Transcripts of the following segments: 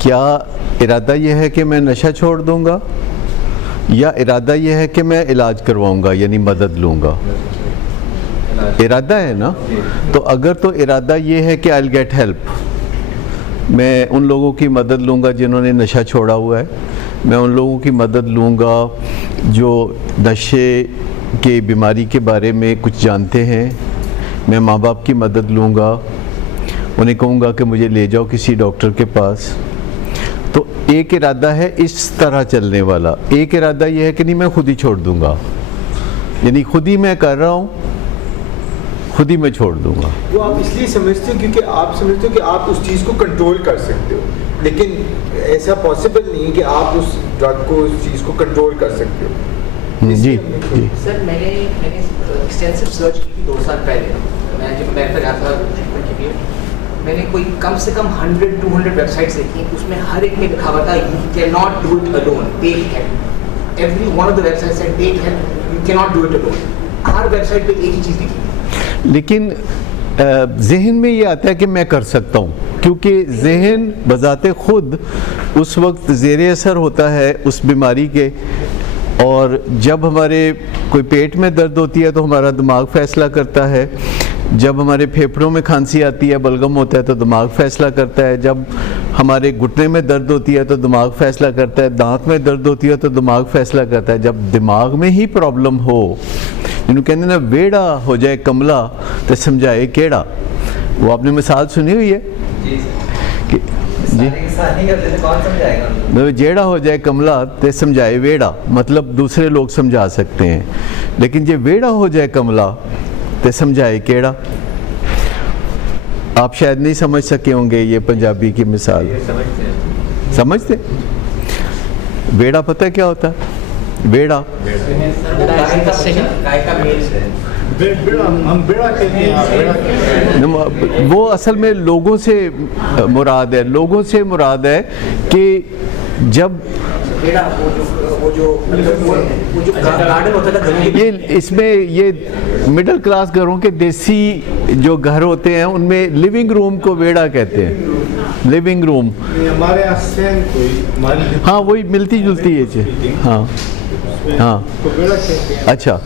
क्या इरादा यह है कि मैं नशा छोड़ दूंगा या इरादा यह है कि मैं इलाज करवाऊंगा यानी मदद लूँगा? इरादा है ना। तो अगर तो इरादा ये है कि आई विल गेट हेल्प, मैं उन लोगों की मदद लूँगा जिन्होंने नशा छोड़ा हुआ है, मैं उन लोगों की मदद लूँगा जो नशे के बीमारी के बारे में कुछ जानते हैं, मैं माँ बाप की मदद लूँगा, उन्हें कहूँगा कि मुझे ले जाओ किसी डॉक्टर के पास। तो एक इरादा है इस तरह चलने वाला, एक इरादा यह है कि नहीं मैं खुद ही छोड़ दूँगा, यानी खुद ही मैं कर रहा हूँ, खुद ही मैं छोड़ दूंगा। वो आप इसलिए समझते हो क्योंकि आप समझते हो कि आप उस चीज़ को कंट्रोल कर सकते हो, लेकिन ऐसा पॉसिबल नहीं है कि आप उस ड्रग को, उस चीज़ को कंट्रोल कर सकते हो। जी सर, मैंने एक्सटेंसिव सर्च की थी 2 साल पहले। मैं जब अमेरिका गया था ट्रीटमेंट के लिए, मैंने कोई कम से कम 100-200 वेबसाइट्स देखी, उसमें हर एक में लिखा हुआ था you cannot do it alone, take help. Every one of the websites said take help, you cannot do it alone. हर वेबसाइट पे एक ही चीज़ लिखी। लेकिन जहन में ये आता है कि मैं कर सकता हूँ, क्योंकि जहन बजाते खुद उस वक्त ज़ेरे असर होता है उस बीमारी के। और जब हमारे कोई पेट में दर्द होती है तो हमारा दिमाग फ़ैसला करता है, जब हमारे फेफड़ों में खांसी आती है, बलगम होता है तो दिमाग फ़ैसला करता है, जब हमारे घुटने में दर्द होती है तो दिमाग फ़ैसला करता है, दांत में दर्द होती है तो दिमाग फ़ैसला करता है। जब दिमाग में ही प्रॉब्लम हो, जिन्होंने कहते ना वेड़ा हो जाए कमला तो समझाए केड़ा, वो आपने मिसाल सुनी हुई है कि जी जेड़ा हो जाए कमला तो समझाए वेड़ा, मतलब दूसरे लोग समझा सकते हैं, लेकिन जे वेड़ा हो जाए कमला तो समझाए केड़ा। आप शायद नहीं समझ सके होंगे ये पंजाबी की मिसाल। समझते? वेड़ा पता है क्या होता है? वेड़ा वो असल में लोगों से मुराद है, लोगों से मुराद है कि जब गार्डन होता था ये, इसमें ये मिडिल क्लास घरों के देसी जो घर होते हैं उनमें लिविंग रूम को वेड़ा कहते हैं, लिविंग रूम। हमारे यहाँ हाँ वही मिलती जुलती है चीज़। हाँ हाँ अच्छा,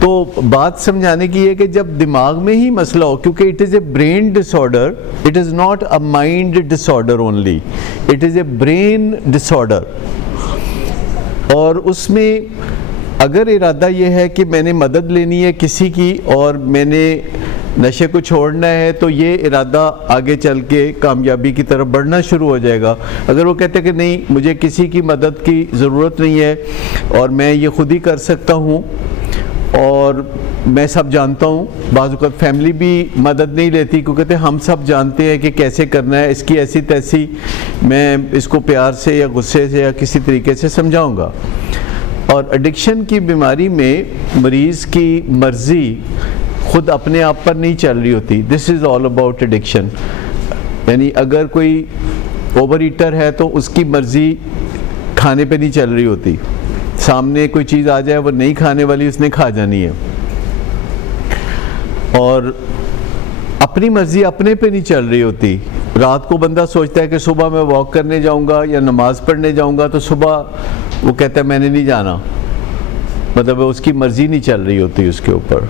तो बात समझाने की है कि जब दिमाग में ही मसला हो, क्योंकि it is a brain disorder, it is not a mind disorder only, it is a brain disorder. और उसमें अगर इरादा ये है कि मैंने मदद लेनी है किसी की और मैंने नशे को छोड़ना है, तो ये इरादा आगे चल के कामयाबी की तरफ बढ़ना शुरू हो जाएगा। अगर वो कहते हैं कि नहीं मुझे किसी की मदद की ज़रूरत नहीं है और मैं ये खुद ही कर सकता हूँ और मैं सब जानता हूँ, बाज़ वक़्त फैमिली भी मदद नहीं लेती क्योंकि कहते हम सब जानते हैं कि कैसे करना है, इसकी ऐसी तैसी मैं इसको प्यार से या गुस्से से या किसी तरीके से समझाऊँगा। और एडिक्शन की बीमारी में मरीज़ की मर्ज़ी खुद अपने आप पर नहीं चल रही होती। This is all about addiction. यानी अगर कोई ओवर ईटर है तो उसकी मर्ज़ी खाने पे नहीं चल रही होती, सामने कोई चीज़ आ जाए वो नहीं खाने वाली, उसने खा जानी है। और अपनी मर्ज़ी अपने पे नहीं चल रही होती। रात को बंदा सोचता है कि सुबह मैं वॉक करने जाऊंगा या नमाज़ पढ़ने जाऊंगा, तो सुबह वो कहता है मैंने नहीं जाना, मतलब उसकी मर्ज़ी नहीं चल रही होती उसके ऊपर।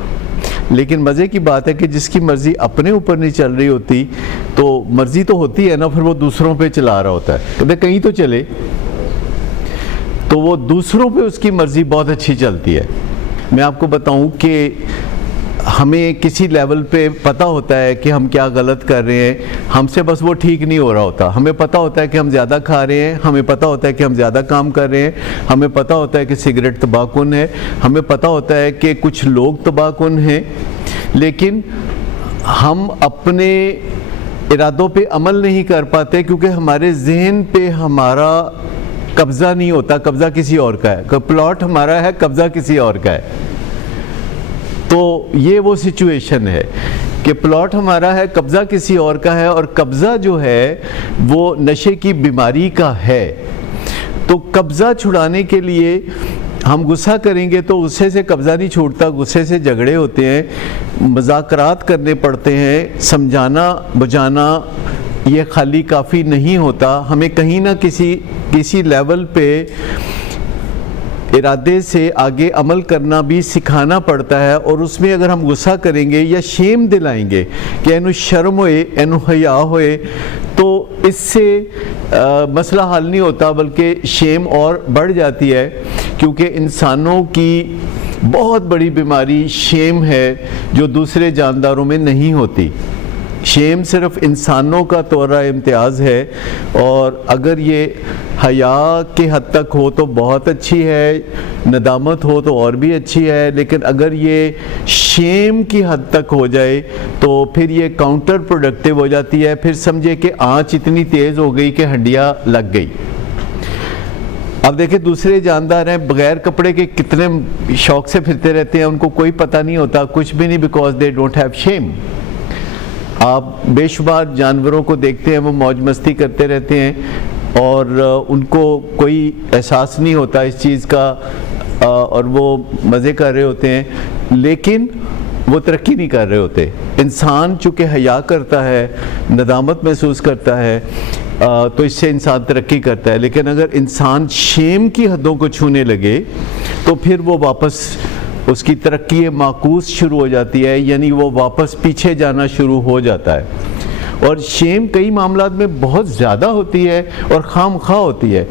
लेकिन मज़े की बात है कि जिसकी मर्ज़ी अपने ऊपर नहीं चल रही होती, तो मर्ज़ी तो होती है ना, फिर वो दूसरों पे चला रहा होता है। कहते कहीं तो चले, तो वो दूसरों पे उसकी मर्ज़ी बहुत अच्छी चलती है। मैं आपको बताऊं कि हमें किसी लेवल पे पता होता है कि हम क्या गलत कर रहे हैं, हमसे बस वो ठीक नहीं हो रहा होता। हमें पता होता है कि हम ज़्यादा खा रहे हैं, हमें पता होता है कि हम ज़्यादा काम कर रहे हैं, हमें पता होता है कि सिगरेट तंबाकू है, हमें पता होता है कि कुछ लोग तंबाकू हैं, लेकिन हम अपने इरादों पे अमल नहीं कर पाते क्योंकि हमारे जहन पे हमारा कब्ज़ा नहीं होता, कब्ज़ा किसी और का है। प्लॉट हमारा है, कब्ज़ा किसी और का है। तो ये वो सिचुएशन है कि प्लॉट हमारा है, कब्ज़ा किसी और का है, और कब्ज़ा जो है वो नशे की बीमारी का है। तो कब्ज़ा छुड़ाने के लिए हम गुस्सा करेंगे तो गुस्से से कब्ज़ा नहीं छूटता, गुस्से से झगड़े होते हैं, मज़ाकरात करने पड़ते हैं, समझाना बुझाना ये खाली काफ़ी नहीं होता, हमें कहीं ना किसी लेवल पे इरादे से आगे अमल करना भी सिखाना पड़ता है। और उसमें अगर हम गुस्सा करेंगे या शेम दिलाएंगे कि एनु शर्म होए, एनु हया होए, तो इससे मसला हल नहीं होता, बल्कि शेम और बढ़ जाती है। क्योंकि इंसानों की बहुत बड़ी बीमारी शेम है जो दूसरे जानदारों में नहीं होती। शेम सिर्फ इंसानों का तोरा इम्तियाज़ है, और अगर ये हया के हद तक हो तो बहुत अच्छी है, नदामत हो तो और भी अच्छी है, लेकिन अगर ये शेम की हद तक हो जाए तो फिर ये काउंटर प्रोडक्टिव हो जाती है। फिर समझे कि आँच इतनी तेज़ हो गई कि हड्डियाँ लग गई। अब देखिए दूसरे जानदार हैं, बगैर कपड़े के कितने शौक से फिरते रहते हैं, उनको कोई पता नहीं होता, कुछ भी नहीं, because they don't have shame. आप बेशुमार जानवरों को देखते हैं, वो मौज मस्ती करते रहते हैं और उनको कोई एहसास नहीं होता इस चीज़ का, और वो मज़े कर रहे होते हैं, लेकिन वो तरक्की नहीं कर रहे होते। इंसान चूँकि हया करता है, नदामत महसूस करता है, तो इससे इंसान तरक्की करता है। लेकिन अगर इंसान शेम की हदों को छूने लगे तो फिर वो वापस उसकी तरक्की माकूस शुरू हो जाती है, यानी वो वापस पीछे जाना शुरू हो जाता है। और शेम कई मामलात में बहुत ज़्यादा होती है और खामखा होती है।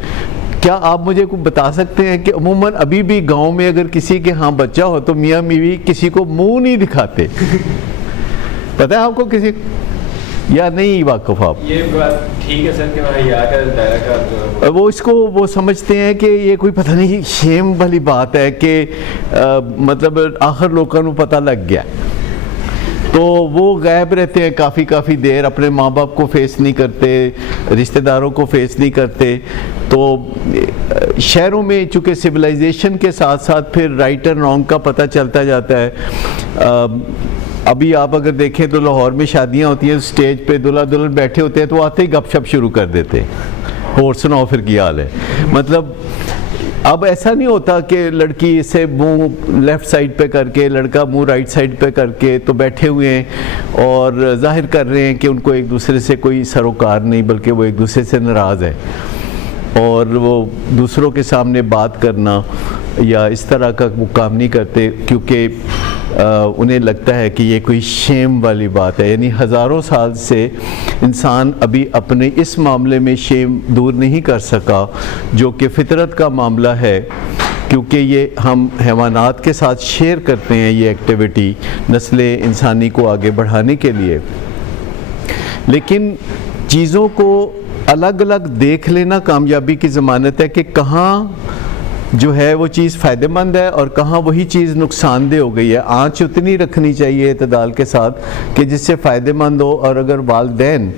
क्या आप मुझे को बता सकते हैं कि अमूमन अभी भी गांव में अगर किसी के यहाँ बच्चा हो तो मियाँ बीवी किसी को मुंह नहीं दिखाते? पता है आपको किसी, या नहीं वाकिफ आप? ये बात ठीक है सर कि हया का दायरा का वो इसको वो समझते हैं कि ये कोई पता नहीं शेम वाली बात है कि मतलब आखिर लोगों को पता लग गया, तो वो गायब रहते हैं काफ़ी देर, अपने माँ बाप को फेस नहीं करते, रिश्तेदारों को फेस नहीं करते। तो शहरों में चूँकि सिविलाइजेशन के साथ साथ फिर राइट एंड रॉन्ग का पता चलता जाता है। अभी आप अगर देखें तो लाहौर में शादियां होती हैं, स्टेज पे दूल्हा दुल्हन बैठे होते हैं तो आते ही गपशप शुरू कर देते हैं, और सुनाओ फिर क्या हाल है। मतलब अब ऐसा नहीं होता कि लड़की से मुंह लेफ़्ट साइड पे करके, लड़का मुंह राइट साइड पे करके तो बैठे हुए हैं और जाहिर कर रहे हैं कि उनको एक दूसरे से कोई सरोकार नहीं, बल्कि वो एक दूसरे से नाराज़ है। और वो दूसरों के सामने बात करना या इस तरह का वो काम नहीं करते, क्योंकि उन्हें लगता है कि ये कोई शेम वाली बात है। यानी हज़ारों साल से इंसान अभी अपने इस मामले में शेम दूर नहीं कर सका, जो कि फितरत का मामला है, क्योंकि ये हम हैवानात के साथ शेयर करते हैं ये एक्टिविटी नस्ल इंसानी को आगे बढ़ाने के लिए। लेकिन चीज़ों को अलग अलग देख लेना कामयाबी की ज़मानत है कि कहाँ जो है वो चीज़ फ़ायदेमंद है और कहाँ वही चीज़ नुकसानदेह हो गई है। आँच उतनी रखनी चाहिए इतदाल के साथ कि जिससे फ़ायदेमंद हो। और अगर वालिदैन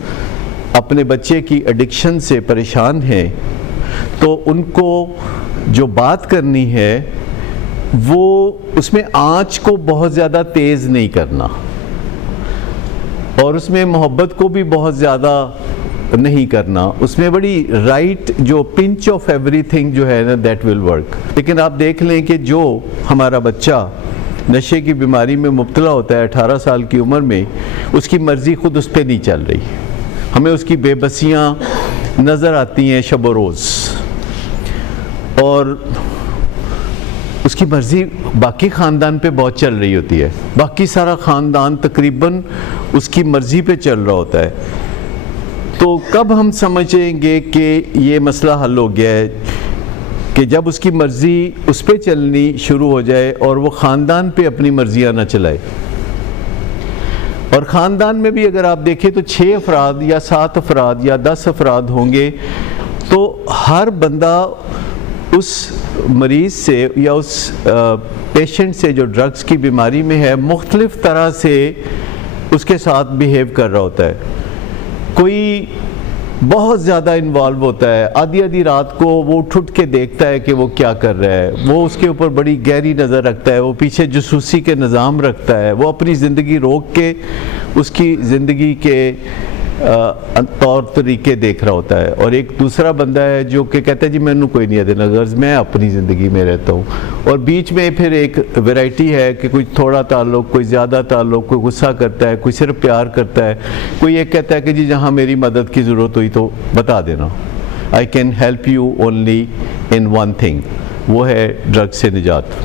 अपने बच्चे की एडिक्शन से परेशान हैं तो उनको जो बात करनी है वो उसमें आँच को बहुत ज़्यादा तेज़ नहीं करना, और उसमें मोहब्बत को भी बहुत ज़्यादा नहीं करना, उसमें बड़ी राइट जो पिंच ऑफ एवरीथिंग जो है ना, दैट विल वर्क। लेकिन आप देख लें कि जो हमारा बच्चा नशे की बीमारी में मुब्तला होता है 18 साल की उम्र में, उसकी मर्ज़ी खुद उस पर नहीं चल रही, हमें उसकी बेबसियाँ नज़र आती हैं शब रोज़, और उसकी मर्ज़ी बाकी ख़ानदान पे बहुत चल रही होती है। बाकी सारा ख़ानदान तकरीबन उसकी मर्ज़ी पे चल रहा होता है। तो कब हम समझेंगे कि ये मसला हल हो गया है? कि जब उसकी मर्ज़ी उस पर चलनी शुरू हो जाए और वो ख़ानदान पे अपनी मर्ज़ियाँ ना चलाए। और ख़ानदान में भी अगर आप देखें तो 6 अफराद या 7 अफराद या 10 अफराद होंगे, तो हर बंदा उस मरीज़ से या उस पेशेंट से जो ड्रग्स की बीमारी में है मुख्तलिफ़ तरह से उसके साथ बिहेव कर रहा होता है। कोई बहुत ज़्यादा इन्वॉल्व होता है, आधी रात को वो उठ के देखता है कि वो क्या कर रहा है, वो उसके ऊपर बड़ी गहरी नज़र रखता है, वो पीछे जासूसी के निज़ाम रखता है, वो अपनी ज़िंदगी रोक के उसकी ज़िंदगी के तौर तरीके देख रहा होता है, और एक दूसरा बंदा है जो कि कहता है जी मैनू कोई नहीं देना गर्ज, मैं अपनी ज़िंदगी में रहता हूँ। और बीच में फिर एक वैरायटी है कि कोई थोड़ा ताल्लुक़, कोई ज़्यादा ताल्लुक़, कोई गुस्सा करता है, कोई सिर्फ प्यार करता है, कोई एक कहता है कि जी जहाँ मेरी मदद की ज़रूरत हुई तो बता देना, I can help you only in one thing, वो है ड्रग से निजात।